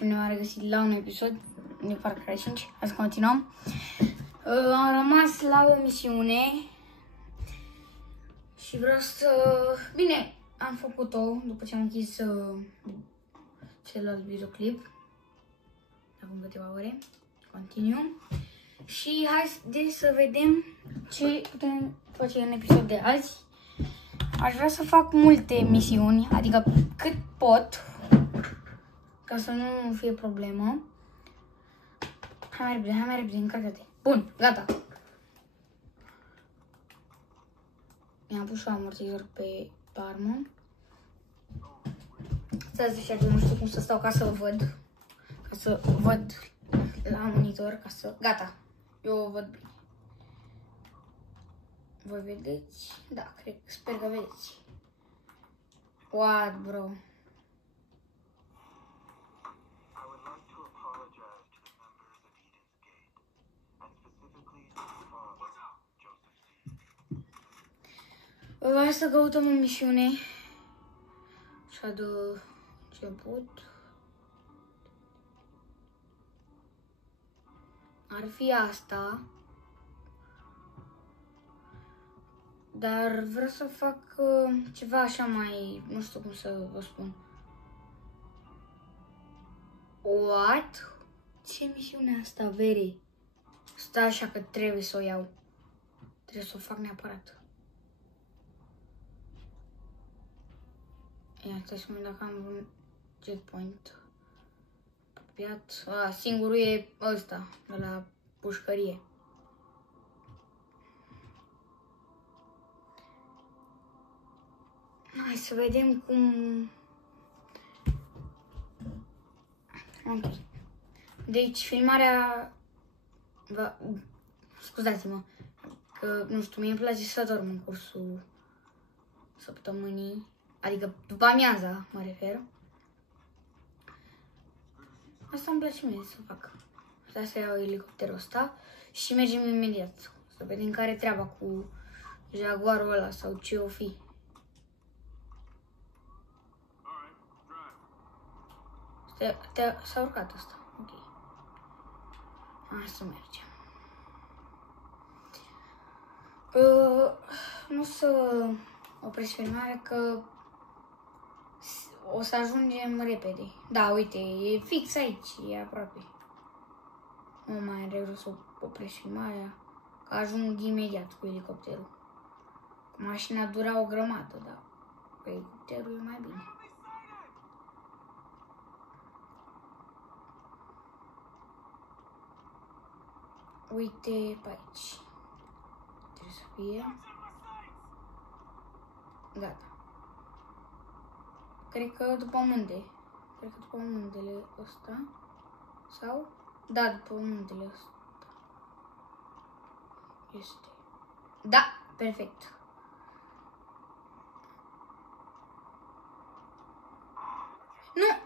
Ne-am regăsit la un episod de Far Cry 5. Hai să continuăm. Am rămas la o misiune și vreau să... Bine, am făcut-o după ce am închis celălalt videoclip. Acum câteva ore. Continuăm. Și hai să vedem ce putem face în episod de azi. Aș vrea să fac multe misiuni, adică cât pot, ca să nu fie problemă. Hai mai repede, încărcă-te. Bun, gata. Mi-am pus și amortizor pe armă. Stați așa că nu știu cum să stau ca să văd. Ca să văd la monitor, ca să... Gata. Eu o văd bine. Voi vedeți? Da, sper că vedeți. What, bro? Hai să căutăm o misiune. Așa de început. Ar fi asta. Dar vreau să fac ceva așa mai... Nu știu cum să vă spun. What? Ce misiune asta, Veri? Stai așa că trebuie să o iau. Trebuie să o fac neapărat. Ia, stai să mă uit dacă am un checkpoint. Apropiat. Singurul e ăsta, de la pușcărie. Hai să vedem cum... Ok. Deci, filmarea... Scuzați-mă, că, nu știu, mie îmi place să dorm în cursul săptămânii. Adică după amiaza, mă refer. Asta îmi place mie să fac. Stai să iau elicopterul ăsta și mergem imediat. Să vedem care e treaba cu jaguarul ăla sau ce o fi. S-a urcat asta. Ok. Hai să mergem. Nu să opresc filmarea că o să ajungem repede. Da, uite, e fix aici, e aproape. Nu mai are rost să opresc filmarea, că ajung imediat cu elicopterul. Mașina dura o grămadă, dar cu elicopterul e mai bine. Uite pe aici. Trebuie să fie. Gata. Cred că după munte. Cred că după muntele ăsta. Sau? Da, după muntele ăsta. Este. Da, perfect. Nu!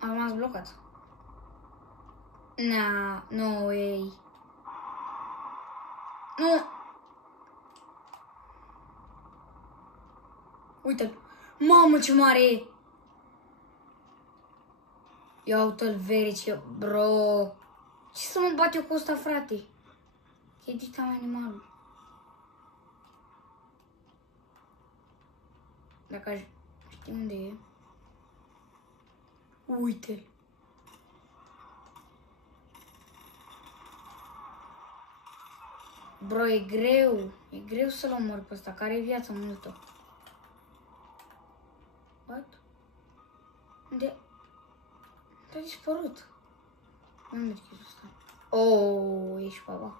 Am rămas blocat. No way. Nu! Uite-l. Mamă, ce mare e! Ia uite-l, Veri, ce... Bro! Ce să mă bat eu cu ăsta, frate? E dita animalul. Dacă aș ști unde e. Uite-l. Bro, e greu. E greu să-l omori pe ăsta, care e viață multă. What? Unde? A dispărut. Unde e chestia asta? Oh, ești pava.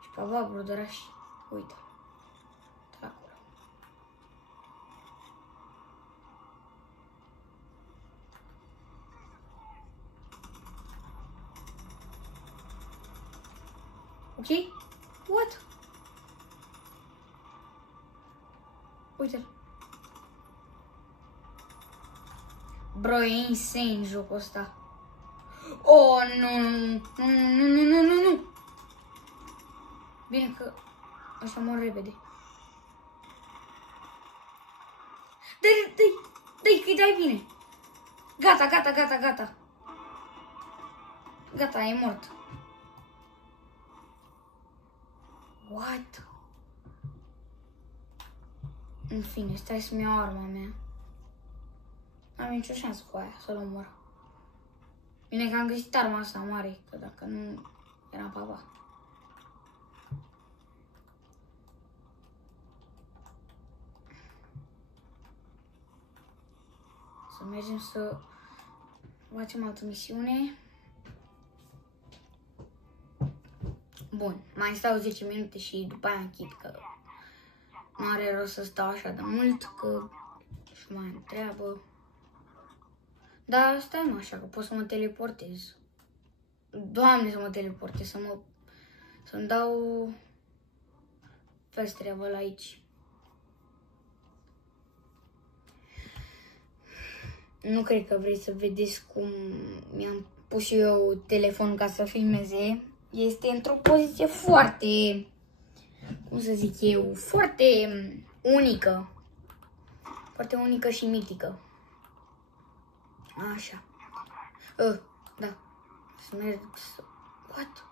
Ești pava, brodăraș. Uite. Dracula. Ok? What? Uite-l. Bro, e insane jocul ăsta. Oh, nu. Bine că așa mor repede. Dă-i, că-i dai bine. Gata. Gata, e mort. What? În fine, stai să-mi iau arma mea. N-am nicio șansă cu aia să-l omor. Bine că am găsit arma asta mare, că dacă nu era papa. Să mergem să facem altă misiune. Bun, mai stau 10 minute și după aia închid, că nu are rost să stau așa de mult, că și mai am treabă. Dar stai mă așa, că pot să mă teleportez. Doamne, să mă teleportez, să-mi dau fast travel aici. Nu cred că vreți să vedeți cum mi-am pus și eu telefonul ca să filmeze. Este într-o poziție foarte, cum să zic eu, foarte unică. Foarte unică și mitică. Așa. Da. Să merg să... What?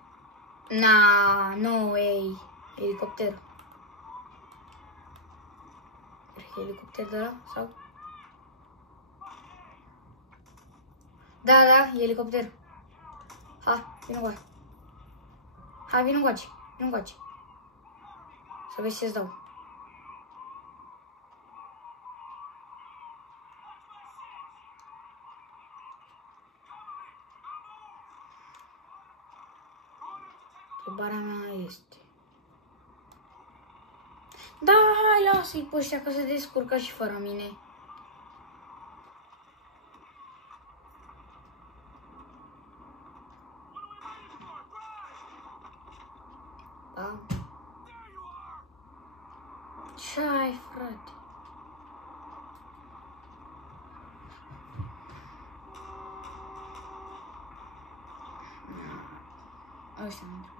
No way. Elicopter. Elicopter de ăla? Sau? Da, elicopter. Ha, vină încoace. Hai, vină încoace. Să vezi ce-ți dau. Întrebarea mea este... Da, hai, lasă-i pe ăștia că se descurcă și fără mine. Da. Ce-ai, frate? Ăștia mă întreabă.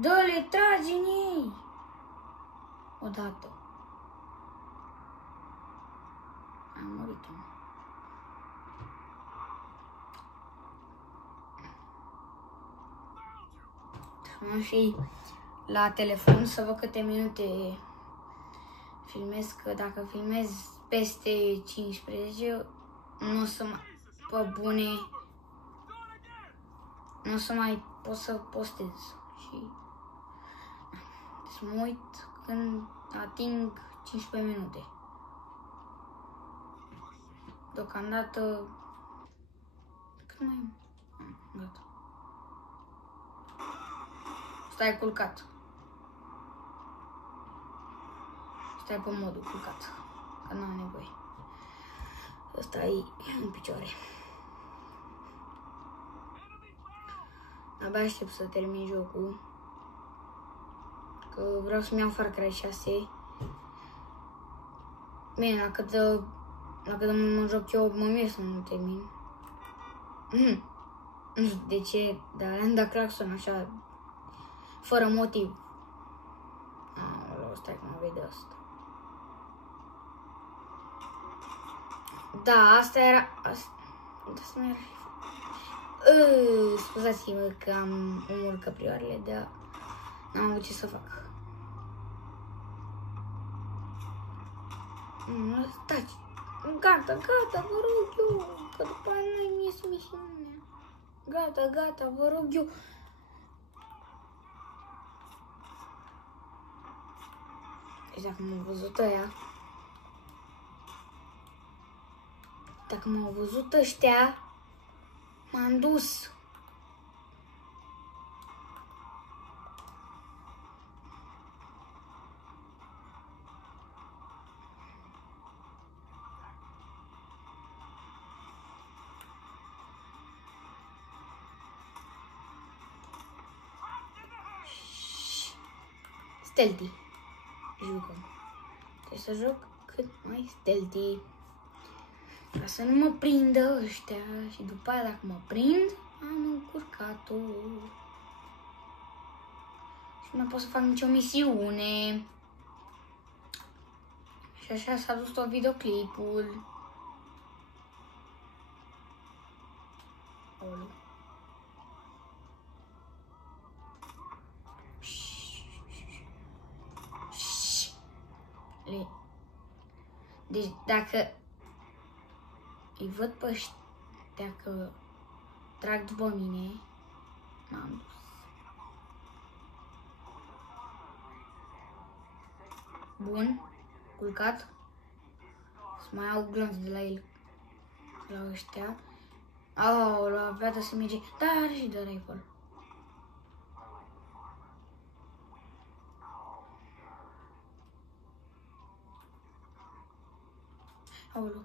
Dă-le, tragi în ei! Odată. Am murit-o. Am și la telefon să văd câte minute filmez, că dacă filmez peste 15, nu o să mai, pe bune, nu o să mai pot să postez. Și să mă uit când ating 15 minute. Deocamdată, cât mai gata. Stai culcat. Stai pe modul culcat, că n-am nevoie. Ăsta e în picioare. Abia aștept să termin jocul. Că vreau să-mi iau Far Cry 6. Bine, dacă mă joc eu, mă mir să nu termin. Nu știu de ce, dar am dat claxon așa, fără motiv. Stai că mă vede asta. Da, asta era... Asta nu era... Scuzați-mă că am omorât căprioarele, dar n-am avut ce să fac. Stați! Gata, vă rog eu, că după aia nu-i ies misiunea. Gata, vă rog eu. Deci dacă m-au văzut ăia, dacă m-au văzut ăștia, m-am dus. Stealthy. Jucăm. Trebuie să joc cât mai stealthy. Ca să nu mă prindă ăștia și după aia dacă mă prind, am încurcat-o. Și nu mai pot să fac nicio misiune. Și așa s-a dus tot videoclipul. Deci dacă îi văd pe ăștia că trag după mine, m-am dus. Bun, culcat. Să mai iau glonț de la el, la ăștia. Aoleu, avea de să merge. Da, are și de rifle. Aoleu.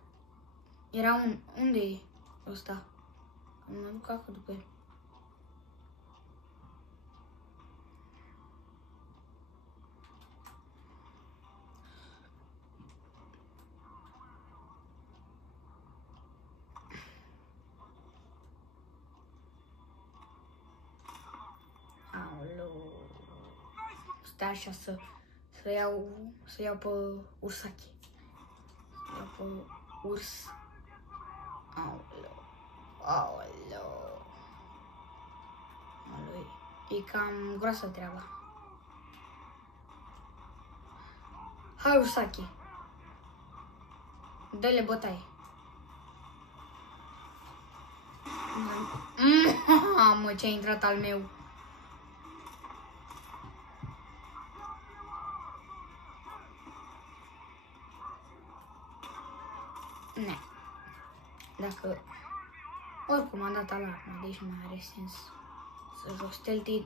Era un... Unde e ăsta? Mă duc acolo după el. Aoleu. Stai așa să iau pe Ursache. Să iau pe urs. Aoleu. Aoleu. Aoleu. E cam groasă treaba. Hai, Ursache. Dă-le bătaie. Mamă, ce-a intrat al meu. Ne. Dacă... Oricum am dat alarma, deci nu mai are sens să joc stealthy.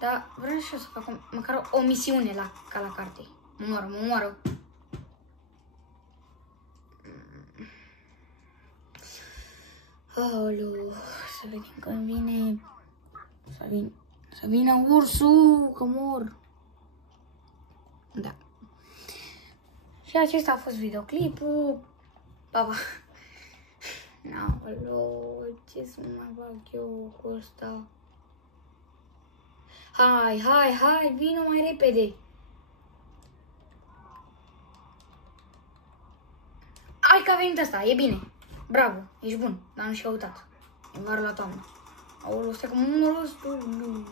Dar vreau și eu să fac măcar o misiune ca la carte. Mă omoară. Aoleu, să vedem când vine. Să vină ursul, că mor. Da. Și acesta a fost videoclipul. Pa, pa. Aoleu, ce să mai fac eu cu ăsta? Hai, vină mai repede. Hai că a venit ăsta, e bine. Bravo, ești bun, dar am și căutat. E vară la toamnă. Aoleu, stai că mă las tu.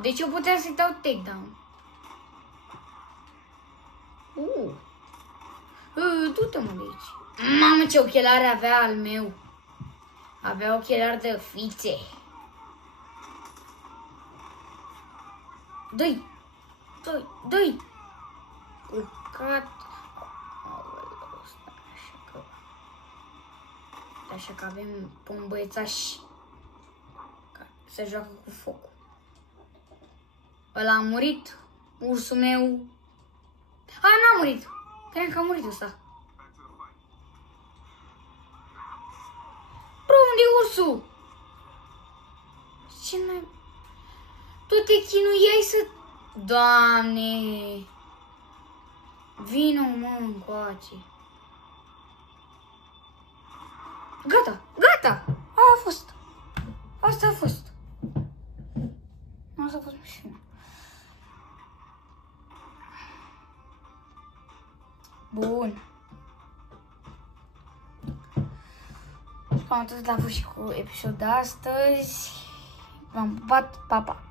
Deci eu puteam să-i dau takedown. Du-te mă de aici. Mamă, ce ochelare avea al meu. Avea ochelari de fițe. Dă-i. Culcat. Așa că avem un băiețaș care se joacă cu focul. Ăla a murit. Ursul meu. N-a murit. Credeam că a murit ăsta. Bro, unde e ursul? Ce mai... Tu te chinuiai să... Doamne! Vino, mă, încoace. Gata! Aia a fost. Asta a fost. Asta a fost misiunea. Bun. Cam atât la sfârșit cu episodul de astăzi. V-am pupat, pa, pa!